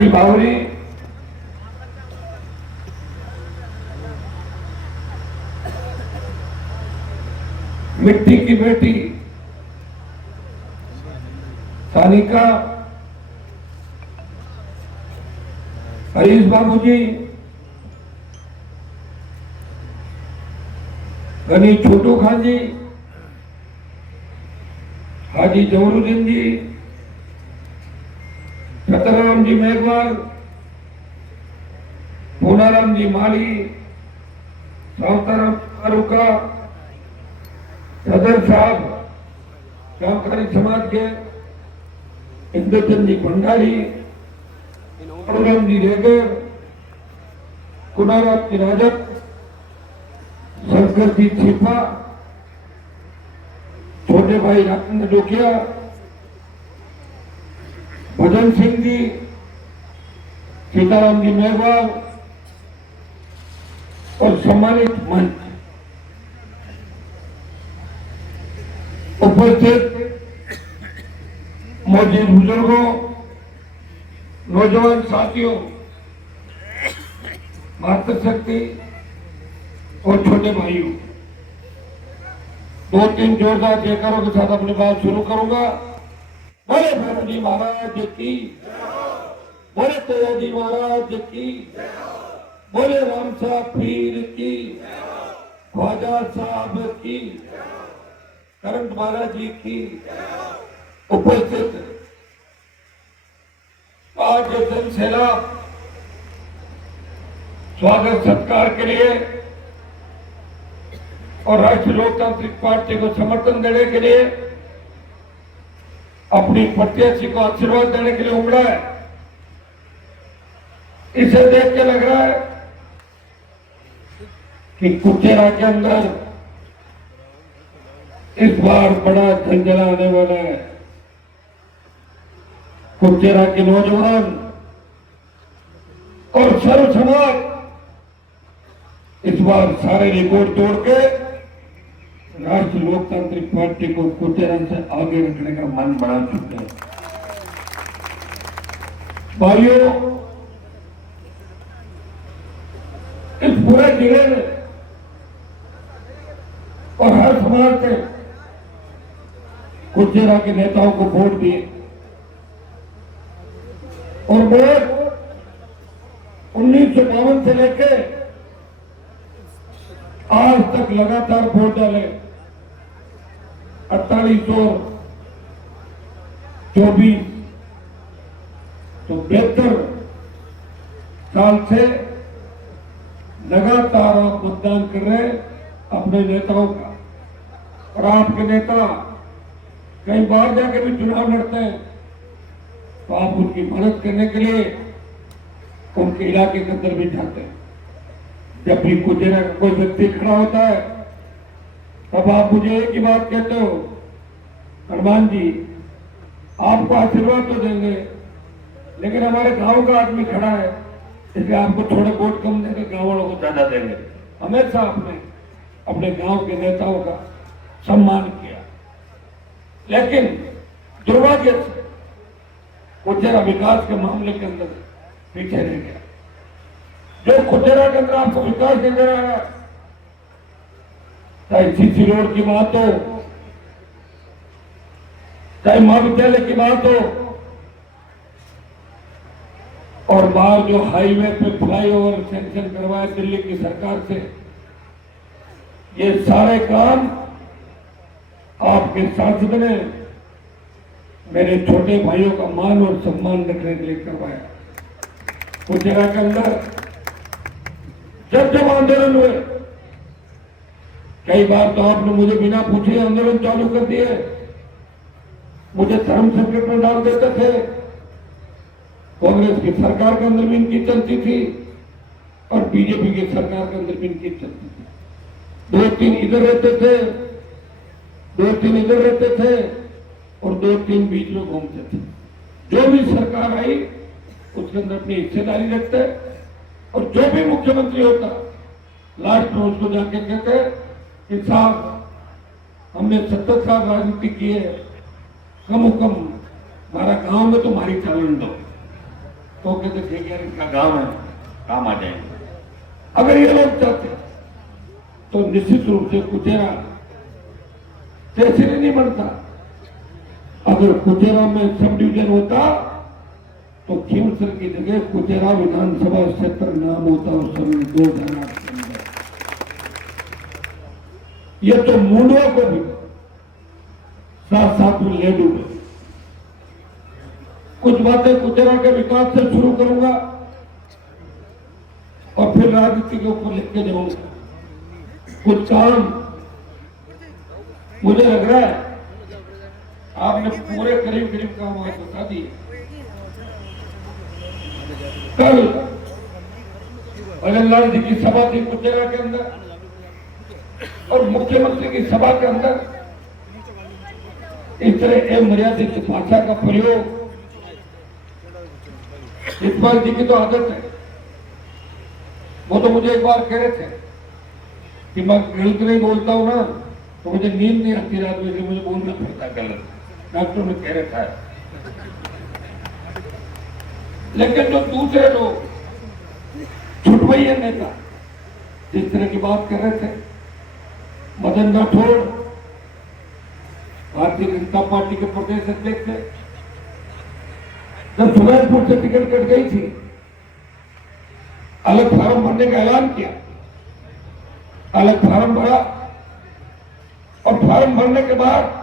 बावरी मिट्टी की बेटी सानिका, हरीश बाबूजी, गनी छोटू खान जी, हाजी जवरुद्दीन जी, छतराम जी मेघवाल, पूनाराम जी माली, सावताराम फारूका, सदर साहब जामखानी समाज के इंद्रचंद जी भंडारी, अनुराम जी रेगर, कुनाराम जी राजक, शंकर जी छिपा, छोटे भाई राजेंद्र डोकिया, भजन सिंह जी, सीताराम जी मेघवाल और सम्मानित मंच उपस्थित मौजूद बुजुर्गों, नौजवान साथियों, मातृशक्ति और छोटे भाइयों, दो तीन जोरदार जयकारों के साथ अपनी बात शुरू करूंगा। बोले भैरव जी महाराज की, बोले तेजा जी महाराज की, बोले राम साहब पीर की, ख्वाजा साहब की, करंट महाराज जी की, उपस्थित आज जनसेना स्वागत सत्कार के लिए और राष्ट्रीय लोकतांत्रिक पार्टी को समर्थन देने के लिए, अपनी प्रत्याशी को आशीर्वाद देने के लिए उमड़ा है। इसे देख के लग रहा है कि कुचेरा के अंदर इस बार बड़ा झंझला आने वाला है। कुचेरा के नौजवान और सर्व समाज इस बार सारे रिकॉर्ड तोड़ के राष्ट्रीय लोकतांत्रिक पार्टी को कुचेरा से आगे रखने का मन बना चुके हैं। भाइयों, इस पूरे जिले में और हर समाज के कुचेरा के नेताओं को वोट दिए और वोट 1952 से लेकर आज तक लगातार वोट डाले। 4824 तो 72 साल से लगातार आप मतदान कर रहे हैं अपने नेताओं का। और आपके नेता कई बार जाके भी चुनाव लड़ते हैं तो आप उनकी मदद करने के लिए उनके इलाके के अंदर भी जाते हैं। जब भी कुचेरा का कोई व्यक्ति खड़ा होता है तब आप मुझे एक ही बात कहते हो, हनुमान जी आपको आशीर्वाद तो देंगे लेकिन हमारे गांव का आदमी खड़ा है इसलिए आपको थोड़े वोट कम देंगे, गांव वालों को ज्यादा देंगे। हमेशा आपने अपने गांव के नेताओं का सम्मान किया, लेकिन दुर्भाग्य से कुचेरा विकास के मामले के अंदर पीछे रह गया। जो कुचेरा के अंदर आपको विकास नजर आ रहा है, चाहे सीसी रोड की बात हो, चाहे महाविद्यालय की बात हो, और बाहर जो हाईवे पे फ्लाईओवर सैंक्शन करवाया दिल्ली की सरकार से, ये सारे काम आपके सांसद ने मेरे छोटे भाइयों का मान और सम्मान रखने के लिए करवाया। कुचेरा के अंदर जब आंदोलन हुए, कई बार तो आपने मुझे बिना पूछे आंदोलन चालू कर दिए, मुझे धर्म संकट में डाल देते थे। कांग्रेस की सरकार के अंदर भी इनकी चलती थी और बीजेपी की सरकार के अंदर भी इनकी चलती थी। 2-3 इधर रहते थे, 2-3 इधर रहते थे और 2-3 बीच में घूमते थे। जो भी सरकार आई उसके अंदर अपनी हिस्सेदारी रखते और जो भी मुख्यमंत्री होता लास्ट में उसको जाके कहते कि साहब हमने 70 साल राजनीति की है, कम हमारा गांव में तुम्हारी चलन दो। तो कहते थे कि यार इनका गांव है, काम आ जाएंगे। अगर ये लोग चाहते तो निश्चित रूप से कुचेरा तहसील नहीं बनता। अगर कुचेरा में सब डिवीजन होता तो खीमसर की जगह कुचेरा विधानसभा क्षेत्र नाम होता उस समय 2008 के अंदर। ये तो मुंडवा को भी साथ साथ में ले डूबे। कुछ बातें कुचेरा के विकास से शुरू करूंगा और फिर राजनीति के ऊपर लिख के जाऊंगा। कुछ काम मुझे लग रहा है आपने पूरे करीब करीब काम आज बता दिए। कल भजनलाल जी की सभा थी कुचेरा के अंदर और मुख्यमंत्री की सभा के अंदर इस तरह अमर्यादित भाषा का प्रयोग, इकबाल जी की तो आदत है। वो तो मुझे एक बार कह रहे थे कि मैं गलत नहीं बोलता हूं ना तो मुझे नींद नहीं आती रात में, मुझे बोलना पड़ता गलत, डॉक्टर ने कह रखा है। लेकिन जो दूसरे लोग छुटवैया नेता जिस तरह की बात कर रहे थे, मदन राठौड़ भारतीय जनता पार्टी के प्रदेश अध्यक्ष थे, जब सुबहपुर से टिकट कट गई थी अलग फार्म भरने का ऐलान किया, अलग फार्म भरा और फार्म भरने के बाद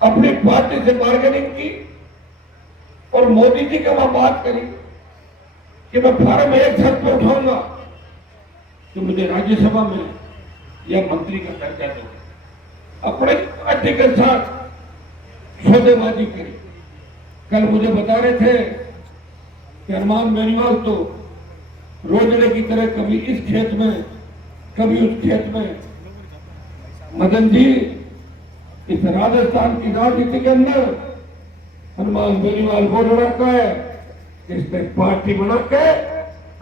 अपनी पार्टी से बार्गेनिंग की और मोदी जी का वहां बात करी कि मैं फार्म एक छत पे उठाऊंगा कि मुझे राज्यसभा में या मंत्री का दर्जा दो। अपने पार्टी के साथ सौदेबाजी करी। कल मुझे बता रहे थे कि हनुमान बेनीवाल तो रोजड़े की तरह कभी इस खेत में कभी उस खेत में। मदन जी, इस राजस्थान की राजनीति के अंदर हनुमान बेनीवाल वो लड़का है जिसने पार्टी बना के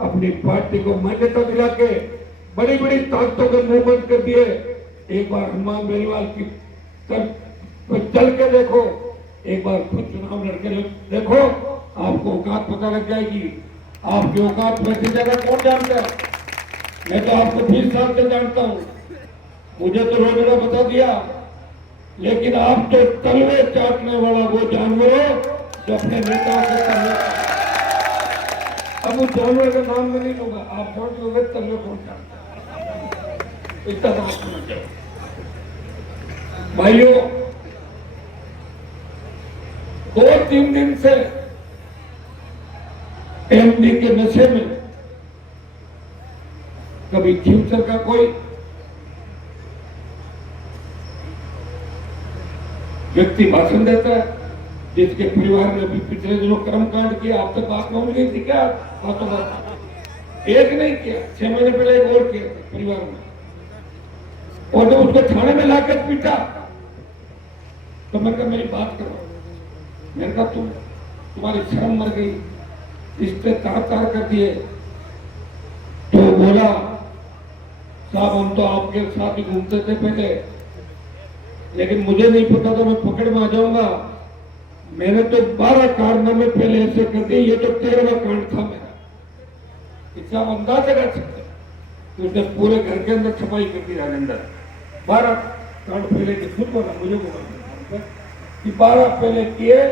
अपनी पार्टी को मान्यता दिला के बड़ी बड़ी ताकतों के मुंह बंद कर दिए। एक बार हनुमान बेनीवाल की चल के देखो, एक बार खुद चुनाव लड़के देखो, आपको औकात पता लग जाएगी। आपकी औकात वैसी जगह कौन जानता है? मैं तो आपको 20 साल से जानता हूं, मुझे तो रोजड़ा बता दिया, लेकिन आप तो तलवे चाटने वाला वो जानवर हो जो अपने नेताओं के तलवे। अब उस जानवर का नाम मैं नहीं लूंगा, आप सोच लोगे तलवे कौन जानता है। इतना बात समझ जाओ भाइयों। 2-3 दिन से एमडी के नशे में कभी खीमसर का कोई व्यक्ति भाषण देता है जिसके परिवार ने भी पिछले दिनों कर्मकांड किया। आप तक बात पहुंच गई थी क्या? बातों बात एक नहीं किया, 6 महीने पहले एक और किया परिवार में, और जब उसको थाने में लाकर पीटा तो मैंने कहा मेरी बात करो। मैंने कहा तुम्हारी शर्म मर गई, रिश्ते तार कर दिए। तो बोला साहब हम तो आपके साथ ही घूमते थे पहले, लेकिन मुझे नहीं पता था मैं पकड़ में आ जाऊंगा। मैंने तो 12 कारनामे पहले ऐसे कर दिए, ये तो 13वां कांड था मेरा। इसका आप अंदाजा कर सकते हैं। उसने पूरे घर के अंदर छपाई कर दी राजेंद्र। 12 कांड पहले के खुद बोला, मुझे बोला कि 12 पहले किए,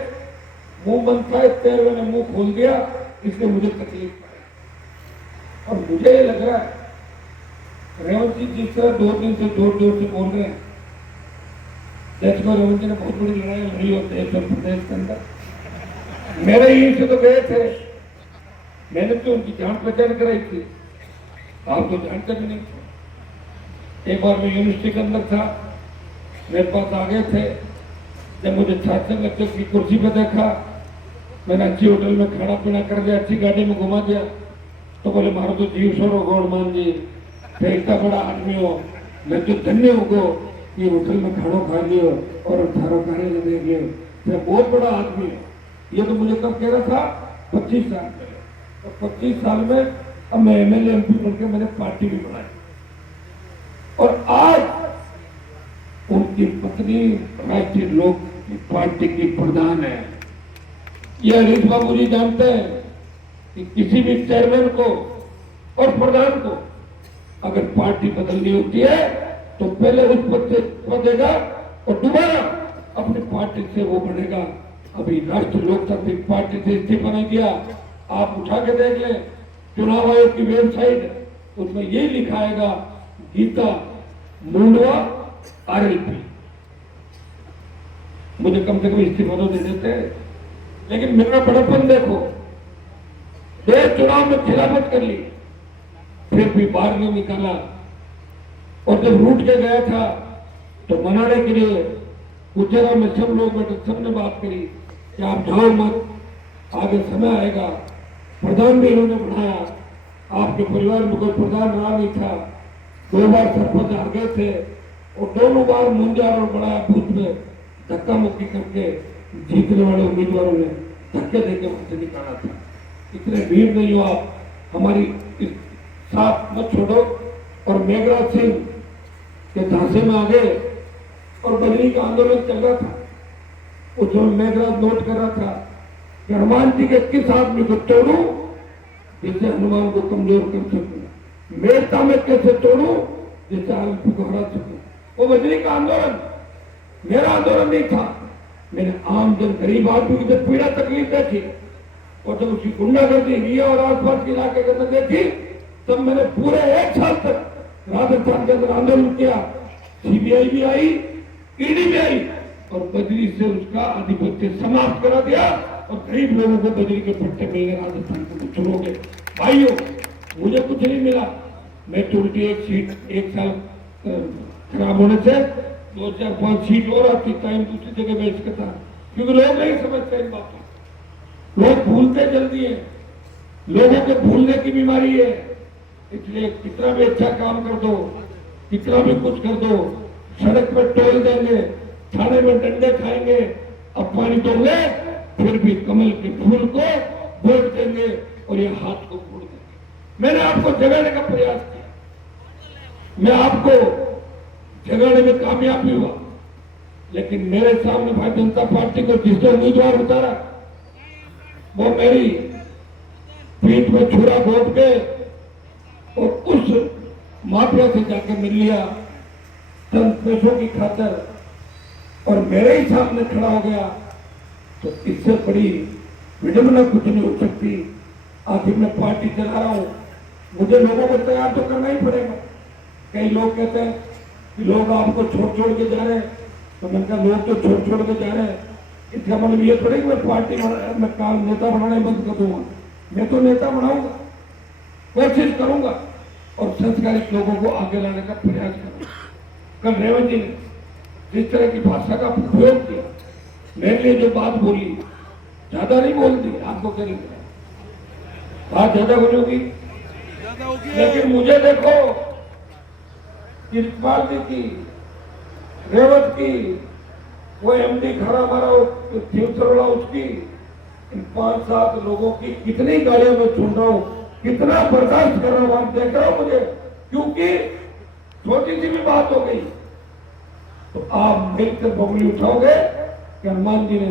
मुंह बंद था, 13वें ने मुंह खोल दिया, इसलिए मुझे तकलीफ पड़ी। और मुझे ये लग रहा है रेवंत जी जिस तरह 2 दिन से जोर जोर से बोल रहे हैं, जैसे रेवंत जी ने बहुत बड़ी लड़ाई लड़ी होती है उत्तर प्रदेश के अंदर। मेरे ही से तो गए थे, मैंने तो उनकी जान पहचान कराई थी, आप तो जानते भी नहीं थे। एक बार मैं यूनिवर्सिटी के अंदर था, मेरे पास आ गए थे, जब मुझे छात्र लेक्चर की कुर्सी पर देखा, मैंने अच्छी होटल में खाना पीना कर दिया, अच्छी गाड़ी में घुमा दिया, तो बोले मारो तो जीव छोड़ो गौरमान जी, इतना बड़ा आदमी हो, मैं तो धन्य होगो ये होटल में खाना खा लियो और थारो कार्य दे गए, मैं बहुत बड़ा आदमी है। ये तो मुझे कब कह रहा था? 25 साल पहले। और 25 साल में अब मैं एमएलए एमपी बनकर मैंने पार्टी भी बनाई, और आज उनकी पत्नी राष्ट्रीय लोक पार्टी की प्रधान है। ये हरीश बाबू जी जानते हैं कि किसी भी चेयरमैन को और प्रधान को अगर पार्टी बदलनी होती है तो पहले उस पद से पदेगा और दोबारा अपनी पार्टी से वो बनेगा। अभी राष्ट्रीय लोकतांत्रिक पार्टी से इस्तीफा नहीं दिया, आप उठा के देख लें चुनाव आयोग की वेबसाइट, उसमें यही लिखा आएगा गीता मुंडवा आरएलपी। मुझे कम से कम इस्तीफा तो दे देते हैं, लेकिन मेरा बड़प्पन देखो, देश चुनाव में खिलाफत कर ली, फिर भी बाहर नहीं निकाला। और जब रूठ के गया था तो मनाने के लिए गुजरा में सब लोग बैठे, सबने बात करी कि आप जाओ मत, आगे समय आएगा। प्रधान भी इन्होंने बढ़ाया, आपके परिवार में कोई प्रधान रहा नहीं था, 2 बार सरपंच हार गए थे और दोनों बार मुंजार और बढ़ाया बूथ में धक्का मुक्की करके जीतने वाले उम्मीदवारों ने धक्के देकर वहां से निकाला था। इतने भीड़ नहीं हो आप, हमारी साथ मत छोड़ो। और मेघराज सिंह के झांसे में आ गए और बजरी का आंदोलन चल रहा था, उस समय मेघराज नोट कर रहा था कि हनुमान जी के किस आदमी को तोड़ू जिससे हनुमान को कमजोर कर सकूं, मेरता में कैसे तोड़ू जिससे आलम को हरा सकूं। वो बजरी का आंदोलन मेरा आंदोलन नहीं था, मैंने आम जन गरीब आदमी की जब पीड़ा तकलीफ देखी और जब उसकी गुंडागर्दी रिया और आसपास के इलाके के अंदर देखी, तब मैंने पूरे 1 साल तक राजस्थान के अंदर आंदोलन किया। सीबीआई भी आई, ईडी भी आई और बजरी से उसका आधिपत्य समाप्त करा दिया और गरीब लोगों को बजरी के पट्टे मिल गए। राजस्थान को कुछ हो गए भाइयों, मुझे कुछ नहीं मिला, मैं तो उल्टी 1 सीट 1 साल खराब होने से 2 4 5 सीट और आती, टाइम दूसरी जगह बेच के था, क्योंकि लोग नहीं समझते इन बातों, लोग भूलते जल्दी है, लोगों के भूलने की बीमारी है। इसलिए कितना भी अच्छा काम कर दो, कितना भी कुछ कर दो, सड़क पर टोल देंगे, थाने में डंडे खाएंगे, अपमानित तो होंगे, फिर भी कमल के फूल को वोट देंगे और ये हाथ को फोड़ देंगे। मैंने आपको जगाने का प्रयास किया, मैं आपको जगाने में कामयाब भी हुआ, लेकिन मेरे सामने भारतीय जनता पार्टी को जिसने उम्मीदवार उतारा वो मेरी पीठ में छुरा घोट के और उस माफिया से जाकर मिल लिया चंद पैसों की खातर और मेरे ही सामने खड़ा हो गया, तो इससे बड़ी विडंबना कुछ नहीं हो सकती। आखिर मैं पार्टी चला रहा हूं, मुझे लोगों को तैयार तो करना ही पड़ेगा। कई लोग कहते हैं कि लोग आपको छोड़ के जा रहे हैं, तो मैंने कहा लोग तो छोड़ के जा रहे हैं, इसका मतलब ये थोड़ी कि मैं पार्टी में काम नेता बनाना बंद कर दूंगा। मैं तो नेता बनाऊंगा, कोशिश करूंगा और संस्कारित लोगों को आगे लाने का प्रयास करूंगा। कल रेवंत जी ने जिस तरह की भाषा का प्रयोग किया, मेरे लिए जो बात बोली, ज्यादा नहीं बोल दी, आपको क्या लग रहा है बात ज्यादा बोलोगी, लेकिन मुझे देखो इकबाल जी की, रेवत की, वो एमडी खड़ा मारा थिवसरोला उसकी, इन 5-7 लोगों की कितनी गालियां मैं सुन रहा हूं, कितना बर्दाश्त कर रहा हूं, आप देख रहे हो मुझे, क्योंकि छोटी सी भी बात हो गई तो आप मिलकर बबली उठाओगे कि हनुमान जी ने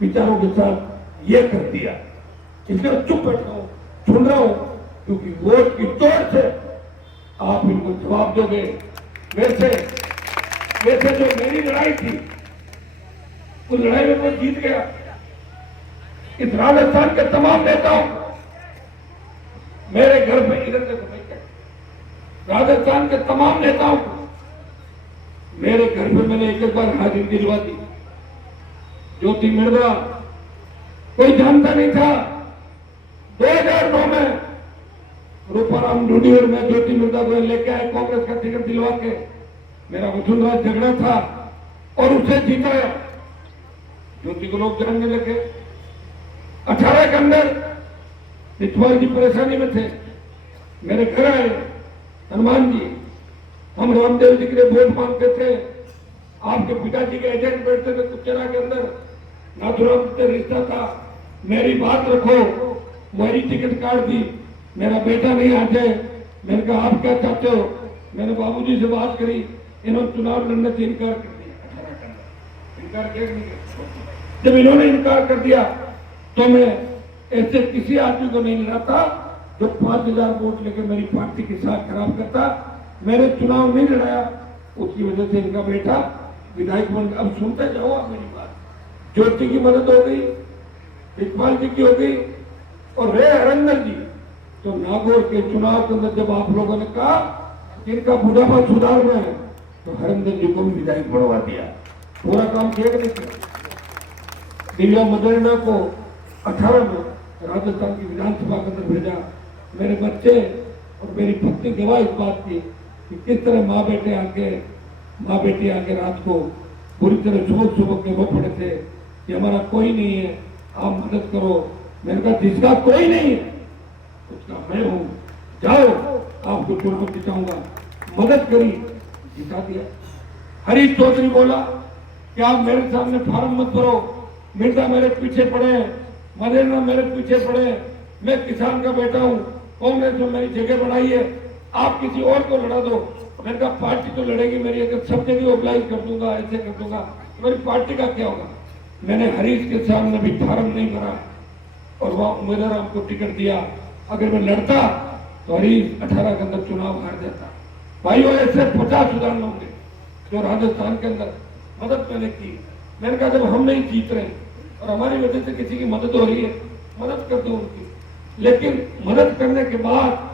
विचारों के साथ ये कर दिया। इसलिए चुप बैठा हूं, सुन रहा हूं, क्योंकि वोट की चोट से आप इनको जवाब दोगे। वैसे जो मेरी लड़ाई थी उस लड़ाई में मैं जीत गया। इस राजस्थान के तमाम नेताओं को मेरे घर पे, इधर देखो मैं क्या, राजस्थान के तमाम नेताओं को मेरे घर पे मैंने एक बार हाजिरी दिलवा दी। ज्योति मिर्दा कोई जानता नहीं था, 2009 में रूपाराम डूडी और मैं ज्योति मिर्दा को लेके आए, कांग्रेस का टिकट दिलवा के, मेरा वसुंधरा झगड़ा था और उसे जीताया। ज्योति को लोग जानने लगे। 18 के अंदर इतवाल जी परेशानी में थे, मेरे घर आए, हनुमान जी हम रामदेव जी के लिए वोट मांगते थे, आपके पिताजी के एजेंट बैठते थे कुचेरा के अंदर, नाथुराम से रिश्ता था, मेरी बात रखो, मेरी टिकट काट दी, मेरा बेटा नहीं आ जाए। मैंने कहा आप क्या चाहते हो, मैंने बाबूजी से बात करी, इन्होंने चुनाव लड़ने से इनकार कर दिया। इनकार किया, जब इन्होंने इनकार कर दिया तो मैं ऐसे किसी आदमी को नहीं लड़ाता जो 5,000 वोट लेके मेरी पार्टी के साथ खराब करता। मैंने चुनाव नहीं लड़ाया, उसकी वजह से इनका बेटा विधायक बन। अब सुनते जाओ आप मेरी बात। ज्योति की मदद हो गई, इकबाल जी की हो गई, और रे हरंदर जी तो नागौर के चुनाव के अंदर जब आप लोगों ने कहा कि इनका बुढ़ापा सुधारना है तो हरंदर जी को भी विधायक बढ़वा दिया। पूरा काम किया कि नहीं किया? दिव्या मदेरणा को 18 में राजस्थान की विधानसभा के अंदर भेजा। मेरे बच्चे और मेरी पत्नी गवाह इस बात की कि किस तरह माँ बेटी आके रात को पूरी तरह सुबह के वो पड़े थे कि हमारा कोई नहीं है, आप मदद करो। मैंने कहा जिसका कोई नहीं है उसका मैं हूं, जाओ आपको चुनाव जिताऊंगा। मदद करी, जिता दिया। हरीश चौधरी बोला कि आप मेरे सामने फार्म मत भरो, मिर्जा मेरे पीछे पड़े, मदेरणा मेरे पीछे पड़े, मैं किसान का बेटा हूं, कांग्रेस में मेरी जगह बनाई है, आप किसी और को लड़ा दो। मैंने कहा पार्टी तो लड़ेगी मेरी, अगर सब जगह ऑब्लाइज कर दूंगा, ऐसे कर दूंगा तो मेरी पार्टी का क्या होगा। मैंने हरीश के सामने भी फार्म नहीं भरा और वह उम्मीदवार हमको टिकट दिया। अगर मैं लड़ता तो हरीश 18 के अंदर चुनाव हार जाता। भाइयों ऐसे 50 उदाहरण होंगे जो राजस्थान के अंदर मदद मैंने की। मैंने कहा जब हम नहीं जीत रहे और हमारी वजह से किसी की मदद हो रही है, मदद कर दो उनकी। लेकिन मदद करने के बाद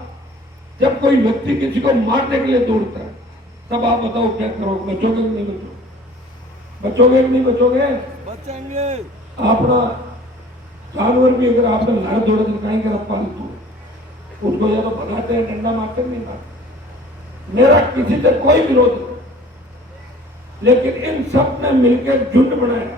जब कोई व्यक्ति किसी को मारने के लिए दौड़ता है तब आप बताओ क्या करो, बचोगे कि नहीं बचोगे? बचोगे कि नहीं बचोगे? बचेंगे। अपना जानवर भी अगर आपने लाया दौड़े तो कहीं कर पालतू उसको या तो भगाते हैं, डंडा मारते नहीं मारते। मेरा किसी से कोई विरोध नहीं, लेकिन इन सब ने मिलकर झुंड बनाया